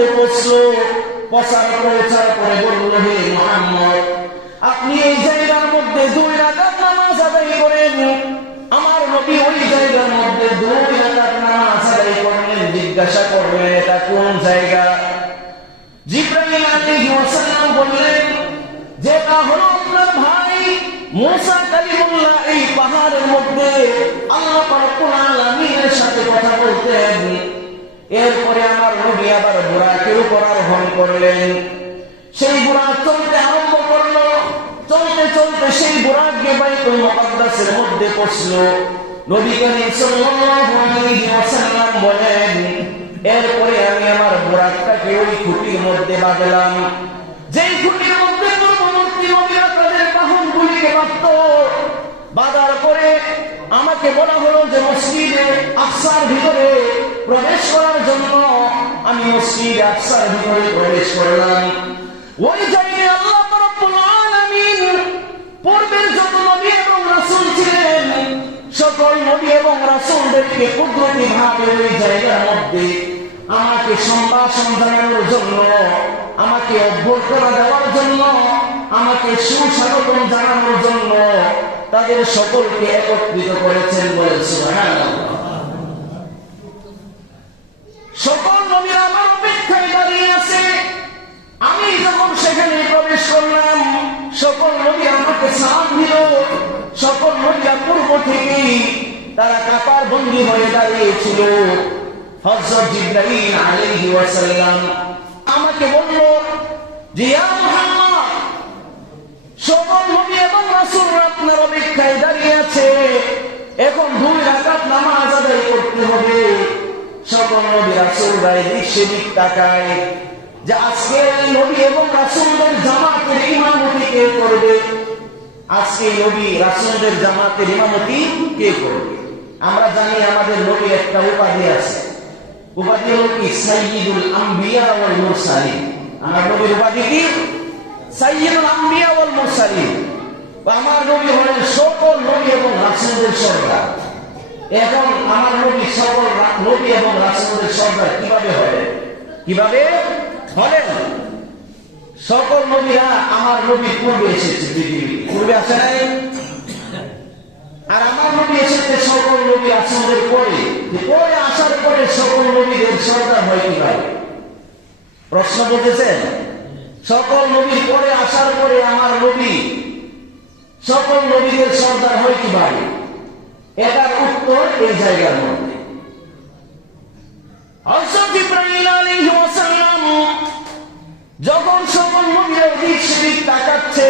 মধ্যে পৌঁছলো। পৌঁছার পরে বলল, হে মুহাম্মদ, আপনি এই জায়গার মধ্যে 2 রাকাত নামাজ আদায় করেন। আমার নবী ওই জায়গার মধ্যে 2 রাকাত নামাজ আদায় করলেন। জিজ্ঞাসা করলেন, এটা কোন জায়গা? জিবরাইল আলাইহিস সালাম বললেন, যেটা হলো আপনার ভাই মুসা কালিমুল্লাহ এই পাহাড়ের মধ্যে আল্লাহ রব্বুল আলামিনের সাথে কথা বলতেন। এরপরে আমার নবী আবার বুরাকের উপর আরোহণ করলেন। সেই বুরাক চলতে আরম্ভ করলো। চলতে চলতে সেই বুরাকে বাইতুল মুকাদ্দাসের মধ্যে পৌঁছলো। নবী করিম সাল্লাল্লাহু আলাইহি ওয়াসাল্লাম বলেন, এরপরে আমি আমার বুরাকটাকে ওই খুঁটির মধ্যে বাঁধলাম। যেই খুঁটির মধ্যে পূর্ববর্তী নবীরা তাদের বাহনগুলিকে বাঁধত। বাঁধার পরে আমাকে বলা হলো যে মসজিদে আকসার ভিতরে প্রবেশ করার জন্য। আমি মসজিদে আকসার ভিতরে প্রবেশ করলাম। ওই জায়গায় আল্লাহ রাব্বুল আলামিন পূর্বের যত নবী এবং রাসূল ছিলেন, সকল নবী এবং রাসূলদেরকে কুদরতি ভাবে ওই জায়গার মধ্যে আমাকে সম্ভাষণ জানানোর জন্য, আমাকে অভ্যর্থনা দেওয়ার জন্য, আমাকে সুস্বাগতম জানানোর জন্য তাদের সকলকে একত্রিত করেছেন। বলে সুবহানাল্লাহ। সকল নবীরা আমার অপেক্ষায় দাঁড়িয়ে আছে। আমি যখন সেখানে প্রবেশ করলাম, সকল নবী আমাকে সালাম দিল। সকল নবীরা পূর্ব থেকেই তারা কাতার বন্দী হয়ে দাঁড়িয়েছিল। হযরত জিবরাইল আলাইহিস সালাম আমাকে বলল যে, ইয়া মুহাম্মদ, সকল নবী এবং রাসূলরা আপনার অপেক্ষায় দাঁড়িয়ে আছে। এখন 2 রাকাত নামাজ আদায় করতে হবে। সকল নবী রাসূলরা এদিক সেদিক তাকায় যে আজকে নবী এবং রাসূলদের জামাতের ইমামতি কে করবে? আজকে নবী রাসূলদের জামাতের ইমামতি কে করবে? আমরা জানি আমাদের নবীর একটা উপাধি আছে। উপাধি হল কি? সাইয়্যিদুল আম্বিয়া ওয়াল মুরসালিন। আমার নবীর উপাধি কি? সাইয়্যিদুল আম্বিয়া ওয়াল মুরসালিন। আমার নবী হলেন সকল নবী এবং রাসূলদের সরদার। এখন আমার নবী সকল নবী এবং রাসূলদের সরদার কিভাবে হলেন? কিভাবে হলেন? সকল নবীরা আমার নবীর পূর্বে এসেছে, পৃথিবীতে পূর্বে আসে নাই। আর আমার নবী এসেছে সকল নবী রাসূলদের পরে। পরে আসার পরে সকল নবীদের সরদার হয় কিভাবে? প্রশ্ন বুঝেছেন? সকল নবীর পরে আসার পরে আমার নবী সকল নবীদের সরদার হয় কিভাবে? এটার উত্তর এই জায়গার মধ্যে। হযরত জিবরাইল আলাইহিস সালাম যখন সকল নবীরা দিক সেদিক তাকাচ্ছে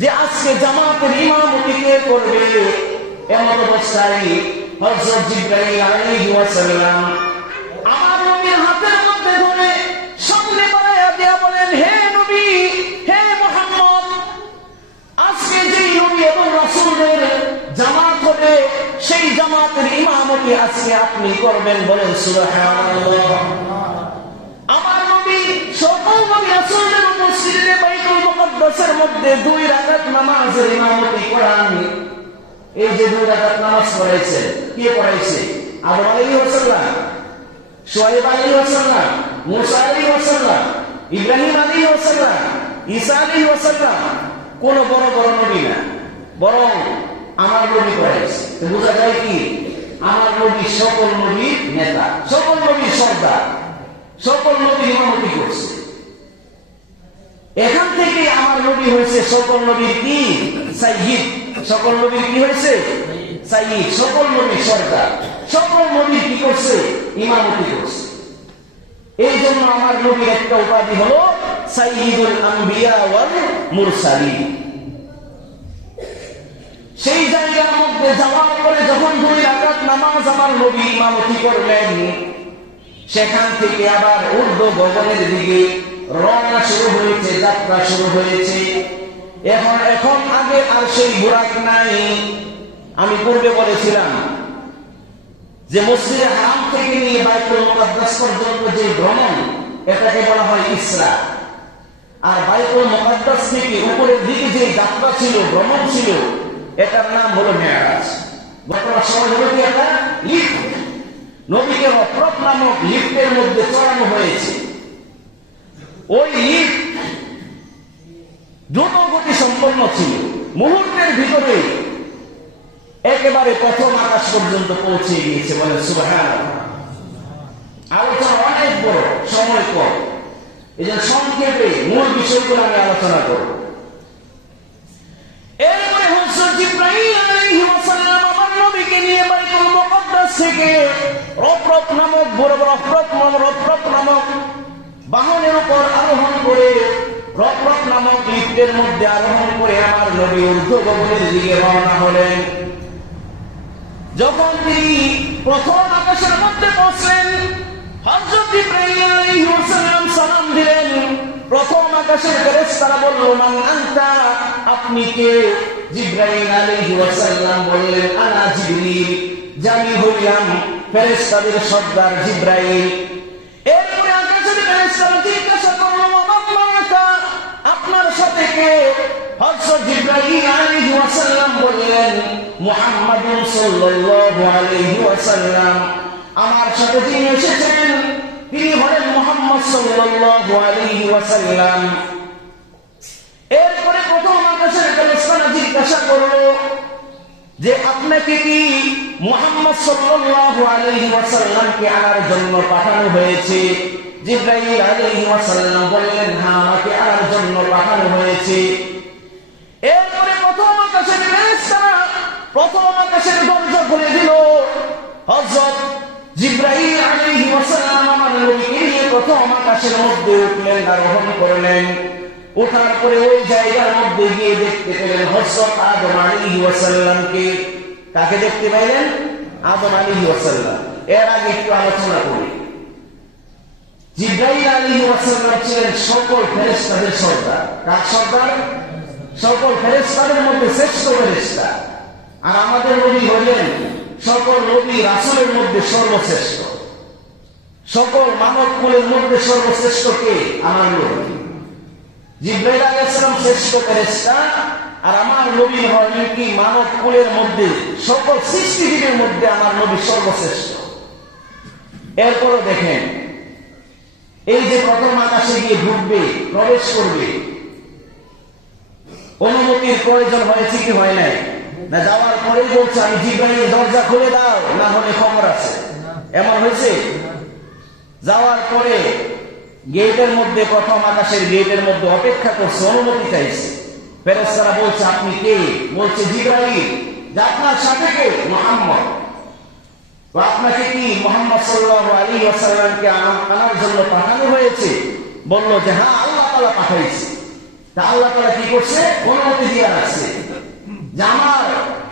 যে আজকে জামাতের ইমামতি কে করবে, এমন অবস্থায় হযরত জিবরাইল আলাইহিস সালাম আমার নবীর হাতের মধ্যে ধরে সামনে বাড়াইয়া দিয়া বলেন, হে নবী, হে মুহাম্মদ, আজকে যেই নবী এবং রাসূলদের জামাত হবে সেই জামাতের ইমামতি আজকে আপনি করবেন। বলেন সুবহানাল্লাহ। আমার নবী সকল নবী রাসূলদের উপস্থিতিতে বাইতুল মুকাদ্দাসের মধ্যে 2 রাকাত নামাজের ইমামতি করান। এই যে 2 রাকাত নামাজ পড়াইছে, কে পড়াইছে? আদম আলাইহিস সালাম, শুআয়ব আলাইহিস সালাম, মুসা আলাইহিস সালাম, ইব্রাহিম আলাইহিস সালাম, ঈসা আলাইহিস সালাম। কোন বড় বড় নবী না, বরং আমার নবী পড়াইছে। তো বোঝা যায় কি? আমার নবী সকল নবীর নেতা, সকল নবীর সর্দার, সকল নবী ইমামতি করছে। এখান থেকে আমার নবী হয়েছে সকল নবীর কি? সাইয়্যিদ। সকল নবীর কি হয়েছে? সাইয়্যিদ। সকল নবীর সর্দার, সকল নবী কি করছে? ইমামতি করছে। এই জন্য আমার নবীর একটা উপাধি হলো সাইয়্যিদুল আম্বিয়া ওয়াল মুরসালিন। সেই জায়গার মধ্যে যাওয়ার পরে যখন 2 রাকাত নামাজ আমার নবী ইমামতি করলেন, সেখান থেকে আবার ঊর্ধ্ব গগনের দিকে রওনা শুরু হয়েছে, যাত্রা শুরু হয়েছে। এখন আগে আর সেই বুরাক নাই। আমি পূর্বে বলেছিলাম যে মসজিদে হারাম থেকে নিয়ে বাইতুল মুকাদ্দাস পর্যন্ত যে ভ্রমণ, এটাকে বলা হয় ইসরা। আর বাইতুল মুকাদ্দাস থেকে উপরের দিকে যে যাত্রা ছিল, ভ্রমণ ছিল, এটার নাম হলো মেরাজ। বর্তমান সময় হলো কি? একটা লিফট। নবীকে হযরত নামক লিফটের মধ্যে চড়ানো হয়েছে। ওই লিফট দ্রুত গতি সম্পন্ন ছিল, মুহূর্তের ভিতরে একেবারে প্রথম আকাশ পর্যন্ত পৌঁছে গিয়েছে। বলেন সুবহানাল্লাহ। আলোচনা অনেক বড়, সময় কম, এই জন্য সংক্ষেপে মূল বিষয়গুলো আমি আলোচনা করব। এরপরে হযরত জিবরাইল আলাইহিস সালাম আমার নবীকে নিয়ে বাইতুল মুকাদ্দাস থেকে রফরফ নামক বাহনের উপর আরোহণ করে, রফরফ নামক লিফটের মধ্যে আরোহণ করে আমার নবী ঊর্ধ্ব গগনের দিকে রওনা হলেন। যখন তিনি প্রথম আকাশের মধ্যে পৌঁছলেন, হযরত জিবরাইল আলাইহিস সালাম সালাম দিলেন। প্রথম আকাশের ফেরেশতারা বলল, মান আনতা, আপনি কে? জিবরাইল আলাইহিস সালাম বললেন, আনা জিবরিল, আমি হইলাম ফেরেশতাদের সর্দার জিবরাইল। এরপরে আকাশের ফেরেশতারা জিজ্ঞাসা করল, মামাকা, আপনার সাথে কে? হযরত জিবরাইল আলাইহিস সালাম বললেন, মুহাম্মাদুন সাল্লাল্লাহু আলাইহি ওয়াসাল্লাম, আমার সাথে যিনি এসেছেন তিনি হলেন মুহাম্মদ সাল্লাল্লাহু আলাইহি ওয়াসাল্লাম। এরপরে প্রথম আকাশের ফেরেশতারা জিজ্ঞাসা করলো যে আপনাকে কি মুহাম্মদ সাল্লাল্লাহু আলাইহি ওয়াসাল্লামকে আনার জন্য পাঠানো হয়েছে? জিবরাইল আলাইহিস সালাম বললেন, হ্যাঁ, আমাকে আনার জন্য পাঠানো হয়েছে। এরপরে প্রথম আকাশের ফেরেশতারা প্রথম আকাশের দরজা খুলে দিল। হযরত জিবরাইল আলাইহিস সালাম আমার নবীকে নিয়ে প্রথম আকাশের মধ্যে উঠলেন, আরোহণ করলেন। ওঠার পরে ওই জায়গার মধ্যে গিয়ে দেখতে পেলেন হযরত আদম আলাইহিস সালামকে। কাকে দেখতে পেলেন? আদম আলাইহিস সালাম। এর আগে একটু আলোচনা করি। জিবরাইল আলাইহিস সালাম ছিলেন সকল ফেরেশতাদের সর্দার। কার সর্দার? সকল ফেরেশতাদের মধ্যে শ্রেষ্ঠ ফেরেশতা। আর আমাদের নবী হলেন সকল নবী রাসূলের মধ্যে সর্বশ্রেষ্ঠ। সকল মানব কুলের মধ্যে সর্বশ্রেষ্ঠ কে? আমার নবী। জিবরাইল আলাইহিস সালাম শ্রেষ্ঠ ফেরেশতা, আর আমার নবী হলেন কি মানব কুলের মধ্যে, সকল সৃষ্টিজীবের মধ্যে আমার নবী সর্বশ্রেষ্ঠ। এরপরও দেখেন, এই যে প্রথম আকাশে গিয়ে ঢুকবে, প্রবেশ করবে, অনুমতির প্রয়োজন হয়েছে কি হয় নাই? না যাওয়ার পরেই বলছে, আমি জিবরাইল দরজা খুলে দাও, না হলে খবর আছে। এমন হয়েছে? যাওয়ার পরে গেটের মধ্যে, প্রথম আকাশের গেটের মধ্যে অপেক্ষা করছে, অনুমতি চাইছে। ফেরেশতারা বলছে, আপনি কে? বলছে জিবরাইল। যে আপনার সাথে কে? মুহাম্মদ। তো আপনাকে কি মুহাম্মদ সাল্লাল্লাহু আলাইহি ওয়াসাল্লামকে আনার জন্য পাঠানো হয়েছে? বলল যে হ্যাঁ, আল্লাহ তাআলা পাঠাইছে। তা আল্লাহ তাআলা কি করছে? অনুমতি দিয়ে রাখছে যে আমার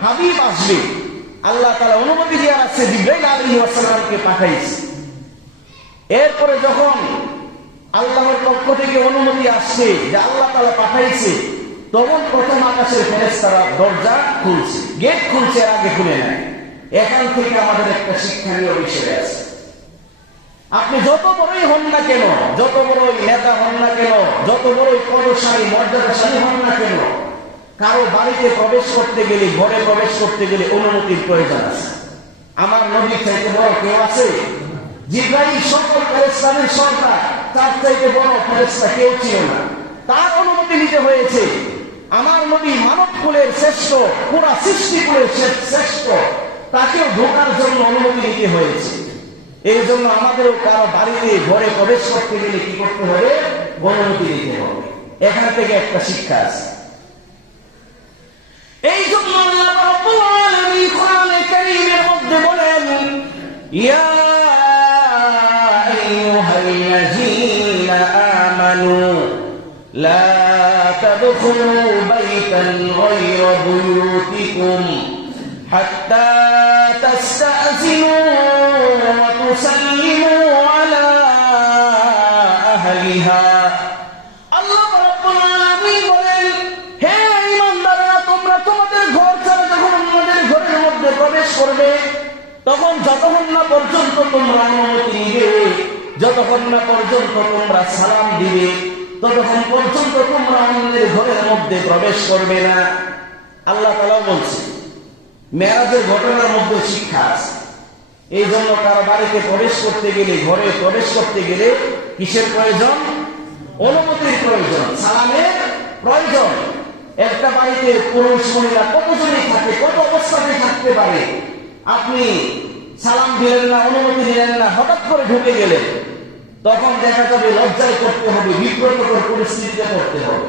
হাবিব আসবে। আল্লাহ তাআলা অনুমতি দিয়ে রাখছে, জিবরাইল আলাইহিস সালামকে পাঠাইছে। এরপরে যখন আল্লাহর পক্ষ থেকে অনুমতি আসছে যে আল্লাহ তাআলা পাঠাইছে, তখন প্রথম আকাশের ফেরেশতারা দরজা খুলছে, গেট খুলছে, এর আগে খুলে নাই। এখান থেকে আমাদের একটা শিক্ষণীয় বিষয় আছে। আপনি যত বড়ই হন না কেন, যত বড়ই নেতা হন না কেন, যত বড়ই পদশালী মর্যাদাশালী হন না কেন, কারো বাড়িতে প্রবেশ করতে গেলে, ঘরে প্রবেশ করতে গেলে অনুমতির প্রয়োজন আছে। আমার নবী চাইতে বড় কেউ আছে? জিবরাইল সকল ফেরেশতাদের সর্দার, তার চাইতে বড় ফেরেশতা কেউ ছিল না। তার অনুমতি নিতে হয়েছে। আমার নবী মানব কুলের শ্রেষ্ঠ, পুরা সৃষ্টি কুলের শ্রেষ্ঠ, তাকেও ঢোকার জন্য অনুমতি নিতে হয়েছে। এই জন্য আমাদেরও কারো বাড়িতে ঘরে প্রবেশ করতে গেলে কি করতে হবে? অনুমতি নিতে হবে। এখান থেকে একটা শিক্ষা আছে। এই জন্য আল্লাহ রাব্বুল আলামিন কোরআনে কারীমের মধ্যে বলেন, ইয়া আইয়ুহাল্লাযীনা আমানু লা তাদখুলু বাইতান গায়রা বুয়ুতিকুম হাত্তা তাস্তাযিনু ওয়া তুসাল্লিমু আলা আহলিহা। আল্লাহ রাব্বুল আলামিন বলেন, হে ঈমানদাররা, তোমরা তোমাদের ঘর ছাড়া যখন অন্যদের ঘরের মধ্যে প্রবেশ করবে, তখন যতক্ষণ না পর্যন্ত তোমরা অনুমতি নিবে, যতক্ষণ না পর্যন্ত তোমরা সালাম দিবে, ততক্ষণ পর্যন্ত তোমরা অন্যদের ঘরের মধ্যে প্রবেশ করবে না। আল্লাহ তাআলা বলছে, মেরাজের ঘটনার মধ্যে শিক্ষা আছে। এই জন্য কারো বাড়িতে প্রবেশ করতে গেলে, ঘরে প্রবেশ করতে গেলে কিসের প্রয়োজন? অনুমতির প্রয়োজন, সালামের প্রয়োজন। একটা বাড়িতে পুরুষ মহিলা কতজনই থাকে, কত অবস্থানে থাকতে পারে। আপনি সালাম দিলেন না, অনুমতি দিলেন না, হঠাৎ করে ঢুকে গেলেন, তখন দেখা যাবে লজ্জায় করতে হবে, বিব্রতকর পরিস্থিতিতে করতে হবে।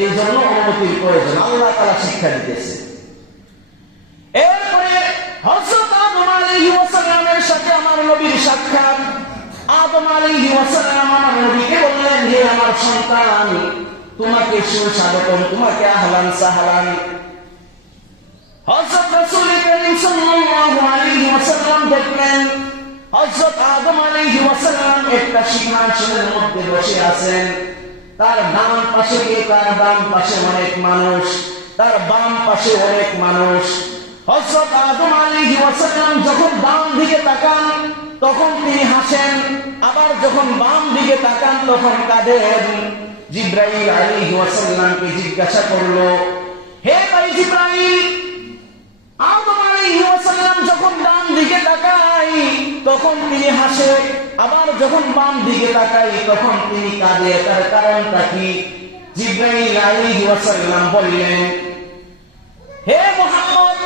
এই জন্য অনুমতির প্রয়োজন, আল্লাহ তাআলা শিক্ষা দিতেছে। এরপরে হযরত আদম আলাইহিস সালামের সাথে আমার নবীর সাক্ষাৎ। আদম আলাইহিস সালাম আমার নবীকে বললেন, হে আমার সন্তান, তোমাকে সুস্বাগতম, তোমাকে আহলান সাহলান। হযরত রাসূল করিম সাল্লাল্লাহু আলাইহি ওয়াসাল্লাম দেখলেন হযরত আদম আলাইহিস সালাম একটা সিংহাসনের মধ্যে বসে আছেন। তার ডান পাশে কে, তার ডান পাশে অনেক মানুষ, তার বাম পাশে অনেক মানুষ। হযরত আদম আলাইহিস সালাম যখন ডান দিকে তাকান তখন তিনি হাসেন, আবার যখন বাম দিকে তাকান তখন কাঁদেন। জিবরাইল আলাইহিস সালামকে জিজ্ঞাসা করলো, হে ভাই জিবরাইল, আদম আলাইহিস সালাম যখন ডান দিকে তাকায় তখন তিনি হাসে, আবার যখন বাম দিকে তাকায় তখন তিনি কাঁদে, তার কারণটা কি? জিবরাইল আলাইহিস সালাম বললেন, হে মুহাম্মদ,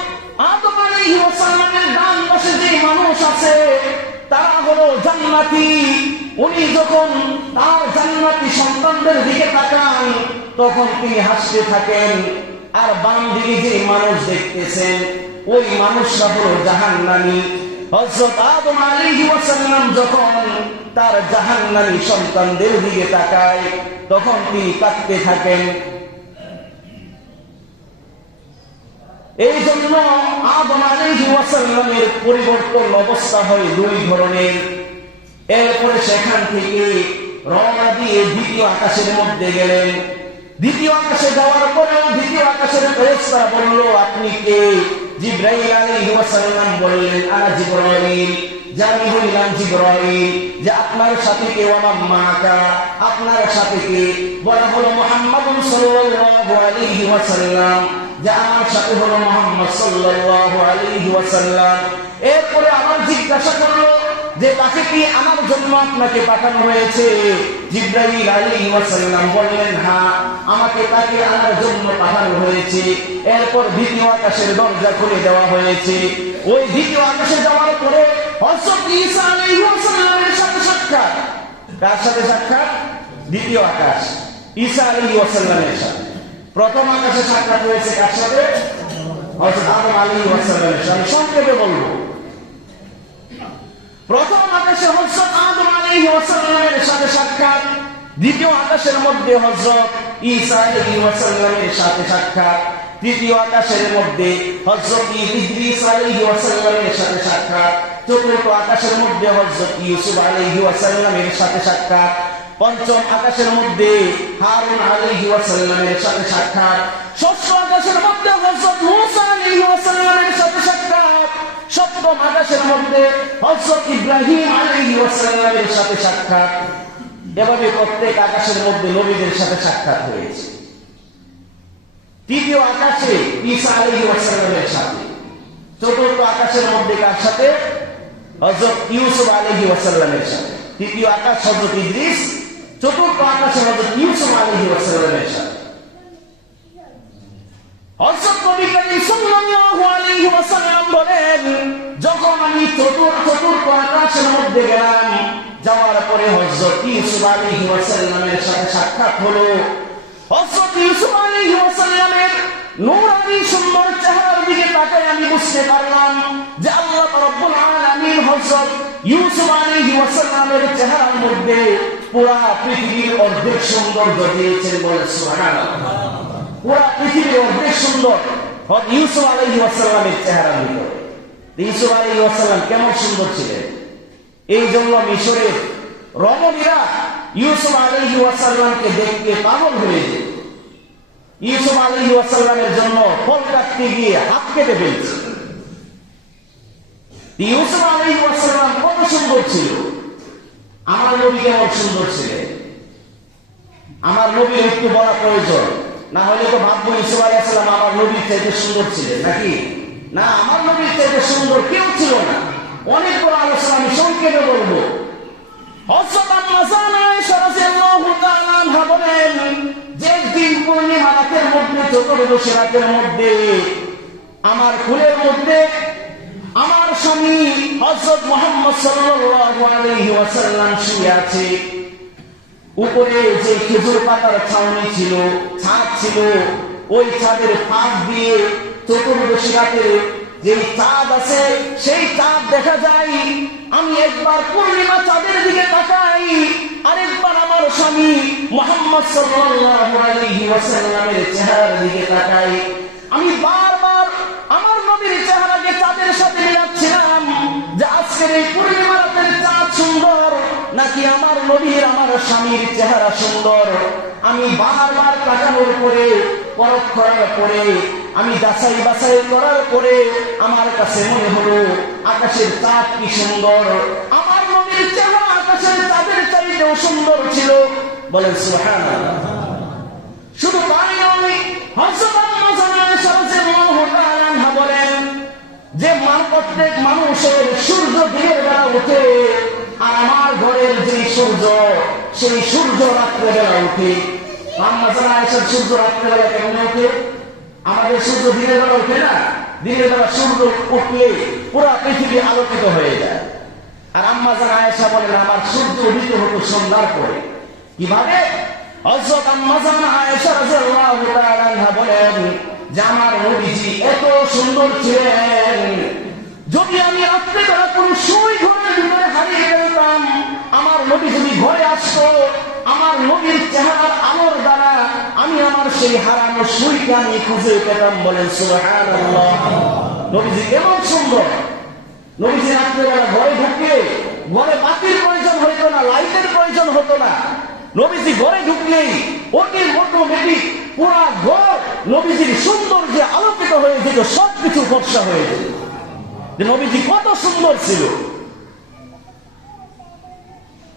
আদম আলাইহিস সালামের ডান পাশে যে মানুষ আছে তারা হলো জান্নাতি। উনি যখন তার জান্নাতি সন্তানদের দিকে তাকান তখন তিনি হাসতে থাকেন, আর বাম দিকে যে মানুষ দেখতেছেন ওই মানুষরা হলো জাহান্নামী। হযরত আদম আলাইহিস সালাম যখন তার জাহান্নামী সন্তানদের দিকে তাকায় তখন তিনি কাঁদতে থাকেন। এই জন্য আদম আলাইহিস সালামের পরিবর্তন অবস্থা হয় দুই ধরনের। এরপরে সেখান থেকে রওনা দিয়ে দ্বিতীয় আকাশের মধ্যে গেলেন। দ্বিতীয় আকাশে যাওয়ার পরে দ্বিতীয় আকাশের ফেরেশতা বলল, আপনি কে? জিবরাইল আলাইহিস সালাম বললেন, আনা জিবরাইল, আমি হইলাম জিবরাইল। যে আপনার সাথে কে? ওয়া মাকা, আপনার সাথে কে? বলা হলো মুহাম্মাদুন সাল্লাল্লাহু আলাইহি ওয়াসাল্লাম, যে আমার সাথে হলো মুহাম্মদ সাল্লাল্লাহু আলাইহি ওয়াসাল্লাম। এরপরে আবার জিজ্ঞাসা করলো যে তাকে কি আমার জন্য আপনাকে পাঠানো হয়েছে? জিবরাইল আলাইহিস সালাম বললেন, হ্যাঁ, আমাকে তাকে আনার জন্য পাঠানো হয়েছে। এরপর দ্বিতীয় আকাশের দরজা খুলে দেওয়া হয়েছে। ওই দ্বিতীয় আকাশে যাওয়ার পরে হযরত ঈসা আলাইহিস সালামের সাথে সাক্ষাৎ। কার সাথে সাক্ষাৎ? দ্বিতীয় আকাশ, ঈসা আলাইহিস সালামের সাথে। প্রথম আকাশে সাক্ষাৎ হয়েছে কার সাথে? হযরত আদম আলাইহিস সালামের সাথে। সংক্ষেপে বলবো, প্রথম আকাশে হযরত আদম আলাইহিস সালামের সাথে সাক্ষাৎ, দ্বিতীয় আকাশের মধ্যে হযরত ঈসা আলাইহিস সালামের সাথে সাক্ষাৎ, তৃতীয় আকাশের মধ্যে হযরত ইদ্রিস আলাইহিস সালামের সাথে সাক্ষাৎ, চতুর্থ আকাশের মধ্যে হযরত ইউসুফ আলাইহিস সালামের সাথে সাক্ষাৎ, পঞ্চম আকাশের মধ্যে হারুন আলাইহিস সালামের সাথে সাক্ষাৎ, ষষ্ঠ আকাশের মধ্যে হযরত মূসা আলাইহিস সালামের সাথে সাক্ষাৎ, সপ্তম আকাশের মধ্যে হযরত ইব্রাহিম আলাইহিস সালামের সাথে সাক্ষাৎ। এভাবে প্রত্যেক আকাশের মধ্যে নবীদের সাথে সাক্ষাৎ হয়েছে। তৃতীয় আকাশে ঈসা আলাইহিস সালামের সাথে, চতুর্থ আকাশের মধ্যে কার সাথে? হযরত ইউসুফ আলাইহিস সালামের সাথে। তৃতীয় আকাশ হযরত ইদ্রিস, চতুর্থ আকাশে হযরত ইউসুফ আলাইহিস সালামের সাথে। হযরত নবী করিম সাল্লাল্লাহু আলাইহি ওয়াসাল্লাম বলেন, যখন আমি চতুর্থ আকাশের মধ্যে গেলাম, যাওয়ার পরে হযরত ইউসুফ আলাইহিস সালামের সাথে সাক্ষাৎ হলো। হযরত ইউসুফ আলাইহিস সালামের নূরানি সুন্দর চেহারার দিকে তাকায় আমি বুঝতে পারলাম যে আল্লাহ রাব্বুল আলামিন হযরত ইউসুফ আলাইহিস সালামের চেহারার মধ্যে পুরা পৃথিবীর অর্ধেক সৌন্দর্য দিয়েছেন। বলে সুবহানাল্লাহ। পুরা পৃথিবীর অর্ধেক সুন্দর ইউসুফ আলাইহিস সালামের চেহারার ভিতরে। ইউসুফ আলাইহিস সালাম কেমন সুন্দর ছিলেন! এই জন্য মিশরের রমণীরা ইউসুফ আলাইহিস সালামকে দেখতে পাগল হয়ে যেত। ইউসুফ আলাইহিস সালামের জন্য ফল কাটতে গিয়ে হাত কেটে ফেলছে। ইউসুফ আলাইহিস সালাম কত সুন্দর ছিল! আমার নবী কেমন সুন্দর ছিলেন! আমার নবীর একটু বলা প্রয়োজন, না হলে তো ভাববো ইউসুফ আলাইহিস সালাম আমার নবীর চাইতে সুন্দর ছিলেন নাকি? না, আমার নবীর চাইতে সুন্দর কেউ ছিল না। অনেক বড় আলোচনা, আমি সংক্ষেপে বলবো। হযরত আম্মা আয়েশা রাদিয়াল্লাহু তাআলা আনহা বলেন যে দিন পূর্ণিমা রাতের মধ্যে, চতুর্দশী রাতের মধ্যে আমার কুলের মধ্যে আমার স্বামী হযরত মুহাম্মদ সাল্লাল্লাহু আলাইহি ওয়াসাল্লাম শুয়ে আছে। উপরে যে খেজুর পাতার ছাউনি ছিল, ছাদ ছিল, ওই ছাদের ফাঁক দিয়ে চতুর্দশী রাতের যে চাঁদ আছে সেই চাঁদ দেখা যায়। আমি একবার পূর্ণিমা চাঁদের দিকে তাকাই, আরেকবার আমার স্বামী মুহাম্মদ সাল্লাল্লাহু আলাইহি ওয়াসাল্লামের চেহারার দিকে তাকাই। আমি বারবার আমার নবীর চেহারাকে চাঁদের সাথে মিলাচ্ছিলাম যে আজকের এই পূর্ণিমা রাতের চাঁদ সুন্দর নাকি আমার নবীর, আমার স্বামীর চেহারা সুন্দর। আমি বারবার তাকানোর পরে, পরখ করার পরে, আমি যাচাই বাছাই করার পরে আমার কাছে মনে হলো আকাশের চাঁদ কি সুন্দর। আমার নবীর চেহারা আকাশের চাঁদের চাইতেও সুন্দর ছিল। বলেন সুবহানাল্লাহ। শুধু তাই নয়, হযরত আম্মা আয়েশা রাদিয়াল্লাহু তাআলা আনহা বলেন যে প্রত্যেক মানুষের সূর্য দিনের বেলা ওঠে, আর আমার ঘরের যে সূর্য সেই সূর্য রাত্রে বেলা ওঠে। আম্মা আয়েশার সূর্য রাত্রে বেলা কেমন ওঠে? আমাদের সূর্য দিনের বেলা ওঠে না, দিনের বেলা সূর্য উঠলে পুরা পৃথিবী আলোকিত হয়ে যায়। আর আম্মা আয়েশা বলেন আমার সূর্য উদিত হতো সন্ধ্যার পরে। কিভাবে? হযরত আম্মা আয়েশা রাদিয়াল্লাহু তাআলা আনহা বলেন যে আমার নবীজি এত সুন্দর ছিলেন, যদি আমি রাত্রিবেলা কোন সুই ঘরের ভিতরে হারিয়ে ফেলতাম, আমার নবী যদি ঘরে আসতো, আমার নবীর চেহারার আলোর দ্বারা আমি আমার সেই হারানো সুইটা আমি খুঁজে পেতাম। বলেন সুবহানাল্লাহ। নবীজি কেমন সুন্দর! নবীজি রাত্রিবেলা ঘরে ঢুকে, ঘরে বাতির প্রয়োজন হতো না, লাইটের প্রয়োজন হতো না। নবীজি ঘরে ঢুকলেই অটোমেটিক পুরা ঘর নবীজির সৌন্দর্যে আলোকিত হয়ে যেত, সবকিছু ফর্সা হয়ে যেত। যে নবীজি কত সুন্দর ছিল।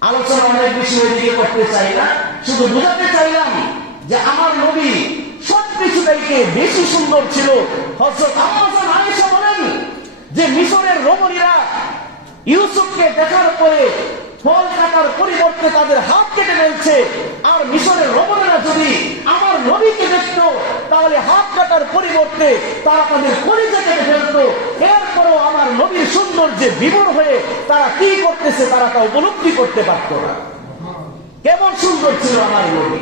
আলোচনা অনেক বেশি ওইদিকে করতে চাই না, শুধু বোঝাতে চাইলাম যে আমার নবী সবকিছু থেকে বেশি সুন্দর ছিল। হযরত আম্মা আয়েশা বলেন যে মিশরের রমণীরা ইউসুফকে দেখার পরে ফল কাটার পরিবর্তে তাদের হাত কেটে ফেলছে, আর মিশরের রমণীরা যদি আমার নবীকে দেখত তাহলে হাত কাটার পরিবর্তে তারা তাদের কলিজা কেটে ফেলত। এরপরেও আমার নবীর সৌন্দর্যে বিভোর হয়ে তারা কি করতেছে তারা তা উপলব্ধি করতে পারত না। কেমন সুন্দর ছিল আমার নবী!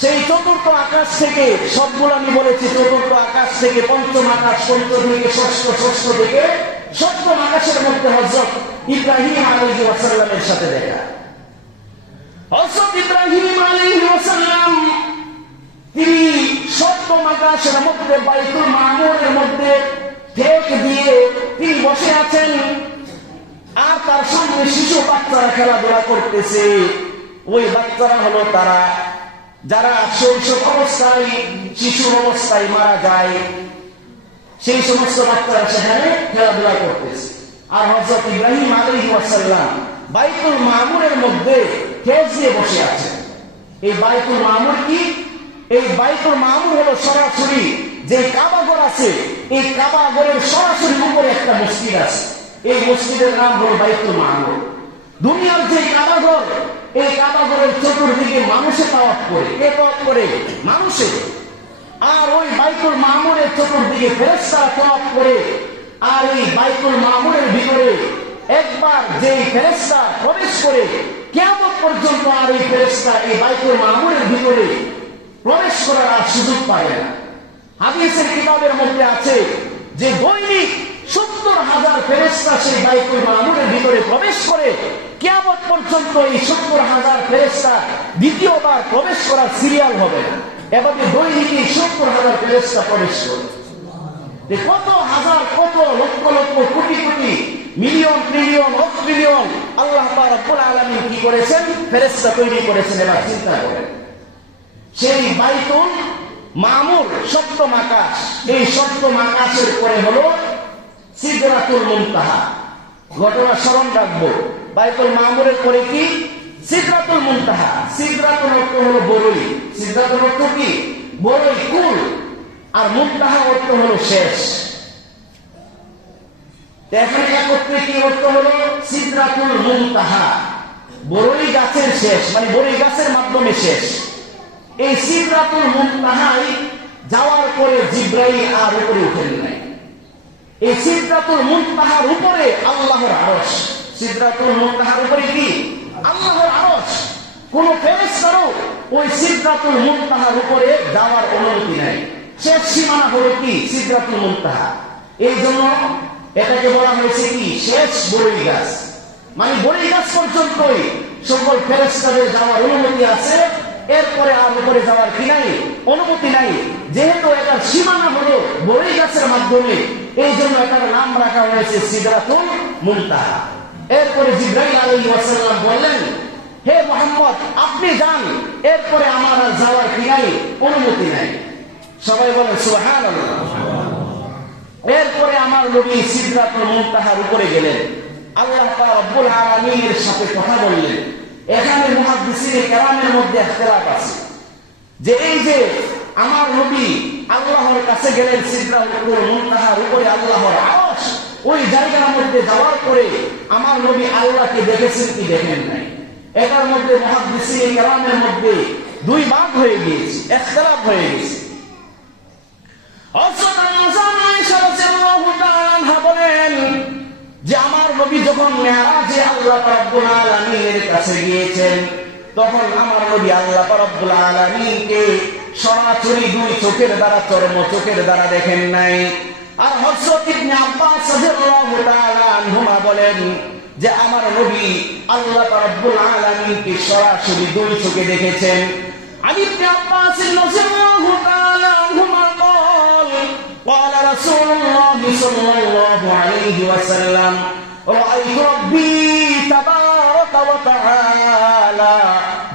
সেই চতুর্থ আকাশ থেকে, সবগুলো আমি বলেছি, চতুর্থ আকাশ থেকে পঞ্চম আকাশ, পঞ্চম থেকে ষষ্ঠ, ষষ্ঠ থেকে সপ্তম আকাশের মধ্যে হযরত ইব্রাহিম আলাইহিস সালামের সাথে দেখা। হযরত ইব্রাহিম আলাইহিস সালাম তিনি সপ্তম আকাশের মধ্যে বাইতুল মামুরের মধ্যে ঠেক দিয়ে তিনি বসে আছেন, আর তার সামনে শিশু বাচ্চারা খেলাধুলা করতেছে। ওই বাচ্চারা হলো তারা যারা শৈশব অবস্থায়, শিশু অবস্থায় মারা যায়, সেই সমস্ত বাচ্চারা সেখানে খেলাধুলা করতেছে। আর হযরত ইব্রাহিম আলাইহিস সালাম বাইতুল মামুরের মধ্যে ঠেক দিয়ে বসে আছেন। এই বাইতুল মামুর কি? এই বাইতুল মামুর হলো সরাসরি যে কাবা ঘর আছে, এই কাবা ঘরের সরাসরি উপরে একটা মসজিদ আছে। এই মসজিদের নাম হলো বাইতুল মামুর। দুনিয়ার যে কাবা ঘর, এই কাবা ঘরের চতুর্দিকে মানুষে তাওয়াফ করে, কে তাওয়াফ করে? মানুষে। আর ওই বাইতুল মামুরের চতুর্দিকে ফেরেশতারা তাওয়াফ করে। আর এই বাইতুল মামুরের ভিতরে একবার যে ফেরেশতা প্রবেশ করে, কিয়ামত পর্যন্ত আর এই ফেরেশতা এই বাইতুল মামুরের ভিতরে প্রবেশ করার আর সুযোগ পায় না। হাদিসের কিতাবের মধ্যে আছে যে দৈনিক 70,000 ফেরেশতা সেই বাইতুল মামুরের ভিতরে প্রবেশ করে। কিয়ামত পর্যন্ত এই 70,000 ফেরেশতা দ্বিতীয়বার প্রবেশ করার সিরিয়াল হবে না। এভাবে দৈনিক 70,000 ফেরেশতা প্রবেশ করে। কত হাজার, কত লক্ষ লক্ষ, কোটি কোটি, মিলিয়ন ট্রিলিয়ন, অট্রিলিয়ন আল্লাহ পাক রব্বুল আলামিন কি করেছেন? ফেরেশতা তৈরি করেছেন। এবার চিন্তা করেন, সেই বাইতুল মামুর সপ্তম আকাশ, এই সপ্তম আকাশের পরে হলো সিদরাতুল মুনতাহা। ঘটনা স্মরণ রাখবো, বাইতুল মামুরের পরে কি? সিদরাতুল মুনতাহা। সিদরাতুল অর্থ হলো বরই, সিদরাতুল অর্থ কি? বরই, কুল। আর মুনতাহা অর্থ হলো শেষ। এখানে একত্রে কি অর্থ হলো সিদরাতুল মুনতাহা, বড়ই গাছের শেষ, মানে বড়ই গাছের মাধ্যমে শেষ। এই সিদরাতুল মুনতাহায় যাওয়ার পরে জিবরাইল আর উপরে উঠেন নাই। এই সিদরাতুল মুনতাহার উপরে আল্লাহর আরশ। সিদরাতুল মুনতাহার উপরে কি? আল্লাহর আরশ। কোন ফেরেশতারও ওই সিদরাতুল মুনতাহার উপরে যাওয়ার অনুমতি নাই। শেষ সীমানা হলো কি? সিদরাতুল মুনতাহা। এই জন্য এটাকে বলা হয়েছে কি? শেষ বড়ই গাছ। মানে বড়ই গাছ পর্যন্তই সকল ফেরেশতাদের যাওয়ার অনুমতি আছে, এরপরে আর উপরে যাওয়ার কি নাই? অনুমতি নাই। যেহেতু এটার সীমানা হলো বড়ই গাছের মাধ্যমে, এই জন্য এটার নাম রাখা হয়েছে সিদরাতুল মুনতাহা। এরপরে জিবরাইল আলাইহিস সালাম বললেন, হে মুহাম্মদ আপনি যান, এরপরে আমার আর যাওয়ার কি নাই? অনুমতি নাই। সবাই বলেন সুবহানাল্লাহ। এরপরে আমার নবী সিদরাতুল মুনতাহার উপরে গেলেন, আল্লাহ পাক রব্বুল আলামিনের সাথে কথা বললেন। এখানে মুহাদ্দিসিনে কেরামের মধ্যে ইখতিলাফ আছে যে এই যে আমার নবী আল্লাহর কাছে গেলেন সিদরাতুল মুনতাহার উপরে আল্লাহর আরশ, ওই জায়গার মধ্যে যাওয়ার পরে আমার নবী আল্লাহকে দেখেছেন কি দেখেন নাই? এটার মধ্যে মুহাদ্দিসিনে কেরামের মধ্যে দুই ভাগ হয়ে গিয়েছে, ইখতিলাফ হয়ে গেছে। বলেন যে আমার নবী যখন মেরাজে আল্লাহ রাব্বুল আলামিনের কাছে গিয়েছেন, তখন আমার নবী আল্লাহ রাব্বুল আলামিনকে সরাসরি দুই চোখের দ্বারা, চর্ম চোখের দ্বারা দেখেন নাই। আর হযরত ইবনে আব্বাস রাদিয়াল্লাহু তাআলা আনহুমা বলেন যে আমার নবী আল্লাহ রাব্বুল আলামিনকে সরাসরি দুই চোখে দেখেছেন। আলী ইবনে আব্বাস রাদিয়াল্লাহু তাআলা আনহুমা قال رسول الله صلى الله عليه وسلم رأيت ربي تبارك وتعالى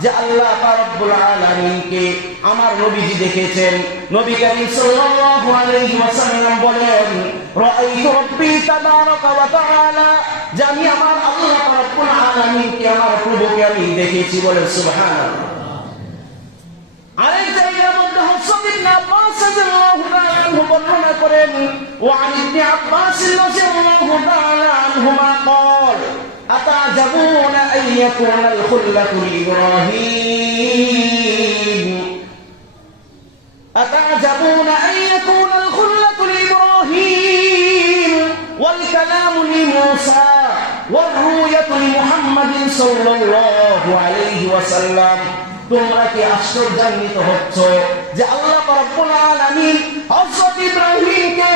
যে আল্লাহ রাব্বুল আলামিনকে আমার নবীজি দেখেছেন। নবী করিম সাল্লাল্লাহু আলাইহি ওয়াসাল্লাম বলেন, রাআইতু রাব্বি তাবারাকা ওয়া তাআলা, যে আমি আমার আল্লাহ রাব্বুল আলামিনকে, আমার প্রভুকে আমি দেখেছি। বলেন সুবহানাল্লাহ। আরেক জায়গার মধ্যে হযরত ইবনে আব্বাস রাদিয়াল্লাহু তাআলা আনহু বর্ণনা করেন, ওয়া আন ইবনে আব্বাস রাদিয়াল্লাহু তাআলা আনহুমা قال أتعجبون أن يكون الخلة لإبراهيم أتعجبون أن يكون الخلة لإبراهيم والكلام لموسى والرؤية لمحمد صلى الله عليه وسلم। তোমরা কি আশ্চর্যান্বিত হচ্ছ যে আল্লাহ রাব্বুল আলামিন হযরত ইব্রাহিমকে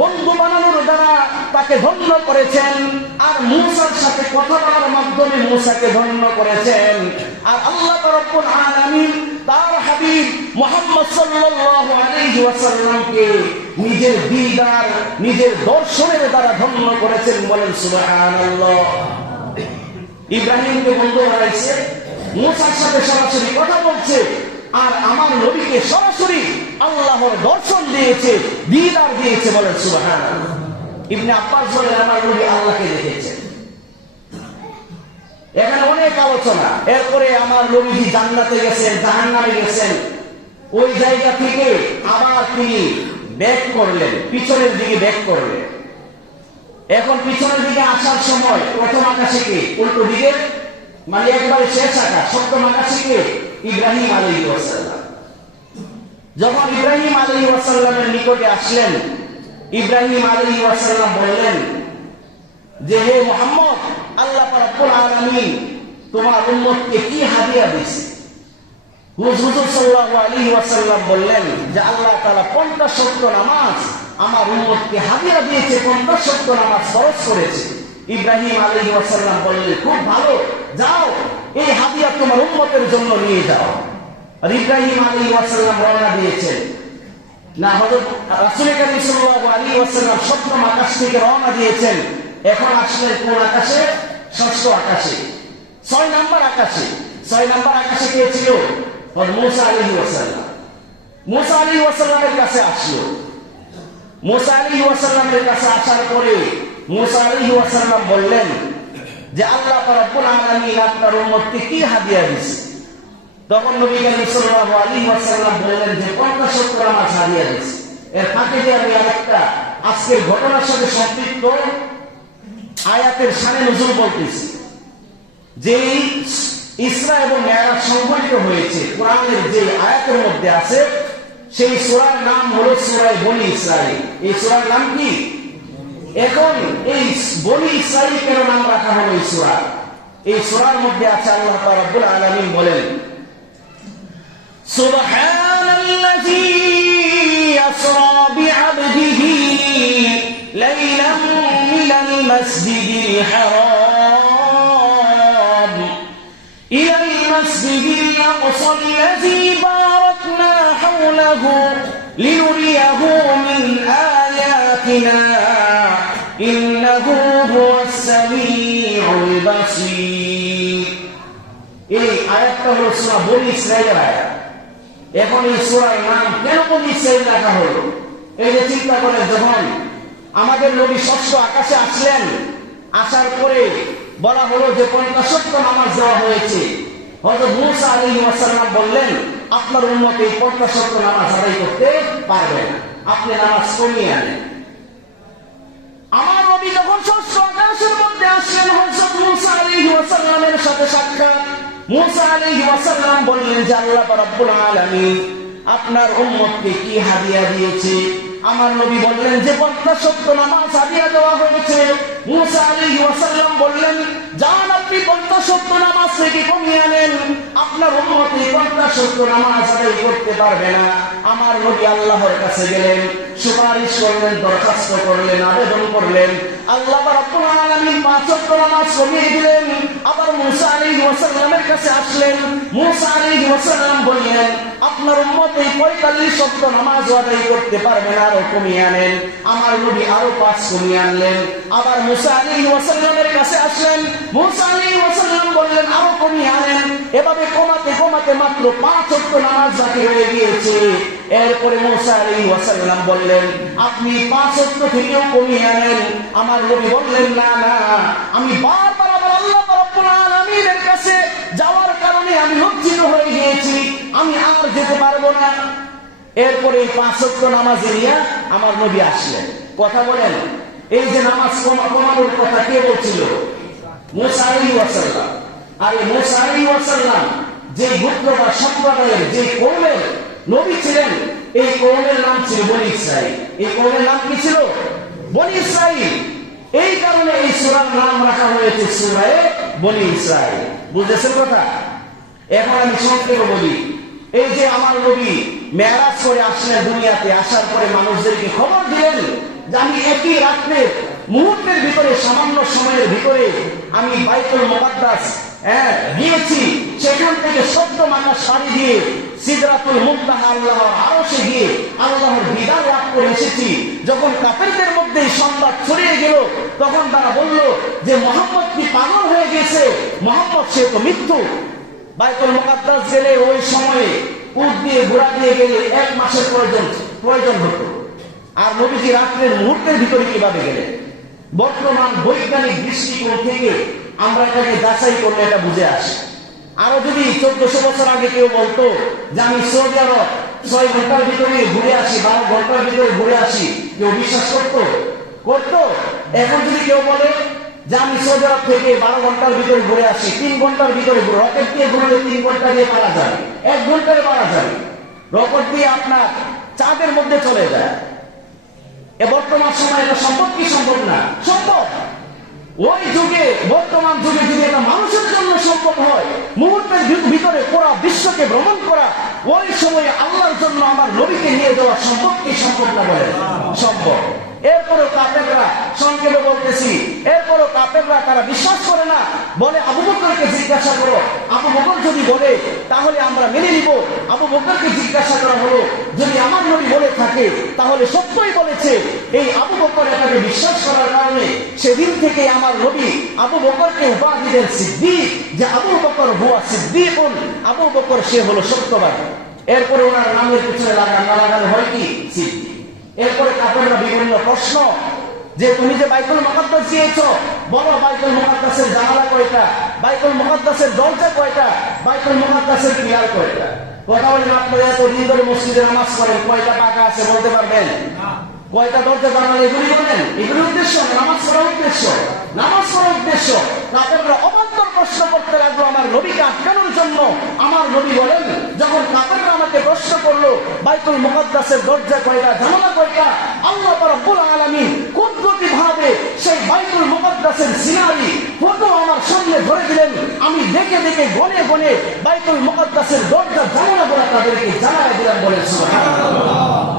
বন্ধু বানানোর দ্বারা তাকে ধন্য করেছেন, আর মূসার সাথে কথা বলার মাধ্যমে মূসাকে ধন্য করেছেন, আর আল্লাহ রাব্বুল আলামিন তার হাবিব মুহাম্মদ সাল্লাল্লাহু আলাইহি ওয়াসাল্লামকে নিজের দিদার, নিজের দর্শনের দ্বারা ধন্য করেছেন। বলেন সুবহানাল্লাহ। ইব্রাহিমকে বন্ধু বানাইছে, মূসার সাথে সরাসরি কথা বলছে, আর আমার নবীকে সরাসরি আল্লাহর দর্শন দিয়েছে, দিদার দিয়েছে। বলেন সুবহানাল্লাহ। ইবনে আব্বাস বলেন আমার নবী আল্লাহকে দেখেছেন। এখানে অনেক আলোচনা। এরপরে আমার নবীজি জান্নাতে গেছেন, জাহান্নামে গেছেন, ওই জায়গা থেকে আবার তিনি ব্যাক করলেন, পিছনের দিকে ব্যাক করলেন। এখন পিছনের দিকে আসার সময় প্রথম আকাশে কি? উল্টো দিকে, মানে একবারে শেষ আকাশ, সপ্তম আকাশে কে? ইব্রাহিম আলাইহিস সালাম। যখন ইব্রাহিম আলাইহিস সালামের নিকটে আসলেন, ইব্রাহিম আলাইহিস সালাম বললেন যে হে মুহাম্মদ, আল্লাহ রাব্বুল আলামিন তোমার উম্মতকে কি হাদিয়া দিয়েছে? হুজুর সাল্লাল্লাহু আলাইহি ওয়াসাল্লাম বললেন যে আল্লাহ তাআলা 50 ওয়াক্ত নামাজ আমার উম্মতকে হাদিয়া দিয়েছে, 50 ওয়াক্ত নামাজ ফরজ করেছে। ইব্রাহিম আলাইহিস সালাম বললেন খুব ভালো, যাও এই হাদিয়া তোমার উম্মতের জন্য নিয়ে যাও। আর ইব্রাহিম আলাইহিস সালাম রওনা দিয়েছেন। না, হযরত রাসূল করিম সাল্লাল্লাহু আলাইহি ওয়াসাল্লাম সপ্তম আকাশ থেকে রওনা দিয়েছেন। এখন আসলেন কোন আকাশে? ষষ্ঠ আকাশে, 6 নম্বর আকাশে। 6 নম্বর আকাশে কে ছিল? মুসা আলাইহিস সালাম। মুসা আলাইহিস সালামের কাছে আসলো। মুসা আলাইহিস সালামের কাছে আসার পরে মুসা আলাইহিস সালাম বললেন যে আল্লাহ রাব্বুল আলামিন আপনার উম্মতকে কি হাদিয়া দিয়েছে? তখন নবী করিম সাল্লাল্লাহু আলাইহি ওয়াসাল্লাম বললেন যে 50 ওয়াক্ত নামাজ হাদিয়া দিয়েছে। এর ফাঁকে যে আমি আরেকটা আজকের ঘটনার সাথে সম্পৃক্ত আয়াতের শানে নজুল বলতেছি, যে ইসরা এবং মেরাজ সংঘটিত হয়েছে কোরআনের যে আয়াতের মধ্যে আছে, সেই সূরার নাম হলো সূরা বনী ইসরাঈল। এই সূরার নাম কি? এখন এই বনী ইসরাঈল কেন নাম রাখা হলো এই সূরা? এই সূরার মধ্যে আছে আল্লাহ তাআলা রব্বুল আলামিন বলেন, সুবহানাল্লাযী আসরা বিআবদিহি লাইলাম মিনাল মাসজিদিল হারাম ইলাল মাসজিদিল আকসা আল্লাযী বারাকনা হাওলাহু লিনুরিয়াহু মিন আয়াতিনা ইন্নাহু হুয়াস সামিউল বাসীর। এই আয়াতটা হলো সূরা বনী ইসরাঈলের আয়াত। এখন এই সূরার নাম কেন বনী ইসরাঈল রাখা হলো? এই যে চিন্তা করেন, যখন আমাদের নবী ষষ্ঠ আকাশে আসলেন, আসার পরে বলা হলো যে 50 নামাজ দেওয়া হয়েছে। হযরত মূসা আলাইহিস সালাম বললেন, আপনার উম্মত এই 50 নামাজ আদায় করতে পারবে না, আপনি নামাজ কমিয়ে আনেন। আমার নবী যখন ষষ্ঠ আকাশের মধ্যে আসলেন, হযরত মূসা আলাইহিস সালামের সাথে সাক্ষাৎ। মূসা আলাইহিস সালাম বললেন যে আল্লাহ রাব্বুল আলামিন আপনার উম্মতকে কি হাদিয়া দিয়েছে? আমার নবী বললেন যে 50 নামাজ হাদিয়া দেওয়া হয়েছে। মূসা আলাইহিস সালাম বললেন, যান আপনি 50 নামাজ থেকে কমিয়ে আনেন, আপনার উম্মত এই 50 নামাজ আদায় করতে পারবে না। আমার নবী আল্লাহর কাছে গেলেন, সুপারিশ করলেন, দরখাস্ত করলেন, আবেদন করলেন। আল্লাহ রাব্বুল আলামিন 5 নামাজ কমিয়ে দিলেন। আবার মূসা আলাইহিস সালামের কাছে আসলেন। মূসা আলাইহিস সালাম বললেন, আপনার উম্মত এই 45 নামাজ আদায় করতে পারবে না, আরো কমিয়ে আনেন। আমার নবী আরো 5 কমিয়ে আনলেন। আবার মূসা আলাইহিস সালামের কাছে আসলেন। মূসা আলাইহিস সালাম বললেন, আরো কমিয়ে আনেন। এভাবে কমাতে কমাতে মাত্র 5 নামাজ বাকি রয়ে গিয়েছে। এরপরে মূসা আলাইহিস সালাম বললেন, আপনি 5 থেকেও কমিয়ে আনেন। আমার নবী বললেন, না না, আমি বারবার আল্লাহ রাব্বুল আলামিনের কাছে যাওয়ার কারণে আমি লজ্জিত হয়ে গিয়েছি, আমি আর যেতে পারবো না। এরপরে 5 নামাজ নিয়ে আমার নবী আসলেন। কথা বলেন, এই যে নামাজ কমানোর কথা কে বলছিল? মূসা আলাইহিস সালাম। আর এই মূসা আলাইহিস সালাম যে গোত্র বা সম্প্রদায়ের যে কওমের নবী ছিলেন, এই কওমের নাম ছিল বনী ইসরাঈল। এই কওমের নাম কি ছিল? বনী ইসরাঈল। এই কারণে এই সূরার নাম রাখা হয়েছে সূরা বনী ইসরাঈল। বুঝেছেন কথা? এখন আমি সংক্ষেপে বলি, এই যে আমার নবী মেরাজ করে আসলেন দুনিয়াতে, আসার পরে মানুষদেরকে খবর দিলেন যে আমি একই রাত্রে মুহূর্তের ভিতরে, সামান্য সময়ের ভিতরে আমি বাইতুল মুকাদ্দাস গিয়েছি। সেখান থেকে 17 মাথা সারি দিয়ে সিদরাতুল মুনতাহা আল্লাহর আরশে গিয়ে আল্লাহর দিদার লাভ করে এসেছি। যখন কাফেরদের মধ্যে সংবাদ ছড়িয়ে গেল, তখন তারা বলল যে মুহাম্মদ কি পাগল হয়ে গেছে? মুহাম্মদ সে তো মৃত্যু। বাইতুল মুকাদ্দাস গেলে ওই সময়ে উট দিয়ে ঘোড়া দিয়ে গেলে 1 মাসের প্রয়োজন হতো। আর নবীজি রাত্রের মুহূর্তের ভিতরে কিভাবে গেলেন? বর্তমান বৈজ্ঞানিক দৃষ্টিকোণ থেকে আমরা এটাকে যাচাই করলে এটা বুঝে আসি। আরো যদি 1400 বছর আগে কেউ বলতো যে আমি সৌদি আরব 6 ঘন্টার ভিতরে ঘুরে আসি, 12 ঘন্টার ভিতরে ঘুরে আসি, কেউ বিশ্বাস করতো? এখন যদি কেউ বলে যে আমি সৌদি আরব থেকে 12 ঘন্টার ভিতরে ঘুরে আসি, 3 ঘন্টার ভিতরে রকেট দিয়ে ঘুরলে 3 ঘন্টা দিয়ে পারা যায়, 1 ঘন্টায় পারা যায়। রকেট দিয়ে আপনার চাঁদের মধ্যে চলে যায়। এ বর্তমান সময় এটা সম্ভব কি সম্ভব না? সম্ভব। ওই যুগে, বর্তমান যুগে যদি এটা মানুষের জন্য সম্ভব হয়, মুহূর্তের ভিতরে পুরো বিশ্বকে ভ্রমণ করা, ওই সময়ে আল্লাহর জন্য আমার নবীকে নিয়ে যাওয়া সম্ভব কি সম্ভব না? বলে সম্ভব। এরপরও কাফেররা, সংক্ষেপে বলতেছি, এরপরও কাফেররা তারা বিশ্বাস করে না। বলে আবু বকরকে জিজ্ঞাসা করো। আবু বকর যদি বলে তাহলে আমরা মেনে নিব। আবু বকরকে জিজ্ঞাসা করা হলো, যদি আমার নবী বলে থাকে তাহলে সত্যই বলেছে। এই আবু বকর এটাকে বিশ্বাস করার কারণে সেদিন থেকে আমার নবী আবু বকরকে উপাধি দেন সিদ্দিক, যে আবু বকর হুয়া সিদ্দিকুন, আবু বকর সে হলো সত্যবাদী। এরপরে ওনার নামের পিছনে লাগানো হয় কি? সিদ্দিক। এরপরে কাফেররা বিভিন্ন প্রশ্ন, যে তুমি যে বাইতুল মুকাদ্দাস গিয়েছো, বলো বাইতুল মুকাদ্দাসের জানালা কয়টা, বাইতুল মুকাদ্দাসের দরজা কয়টা, বাইতুল মুকাদ্দাসের পিলার কয়টা? কথা বলেন, আপনারা এত দিন ধরে মসজিদে নামাজ পড়েন, কয়টা পাকা আছে বলতে পারবেন? কয়টা দরজা জানালা এগুলি বলেন? এগুলি উদ্দেশ্য না, নামাজ পড়ার উদ্দেশ্য। নামাজ পড়ার উদ্দেশ্য। কাফেররা অবান্তর প্রশ্ন করতে লাগলো আমার নবীকে আটকানোর জন্য। আমার নবী বলেন, যখন কাফেররা আমাকে প্রশ্ন করলো বাইতুল মুকাদ্দাসের দরজা কয়টা, জানালা কয়টা, আল্লাহ রাব্বুল আলামিন কুদরতি ভাবে সেই বাইতুল মুকাদ্দাসের সিনারি ফটো আমার সামনে ধরে দিলেন। আমি দেখে দেখে গনে গনে বাইতুল মুকাদ্দাসের দরজা জানালাগুলো তাদেরকে জানালা দিলাম। বলে সুবহানাল্লাহ।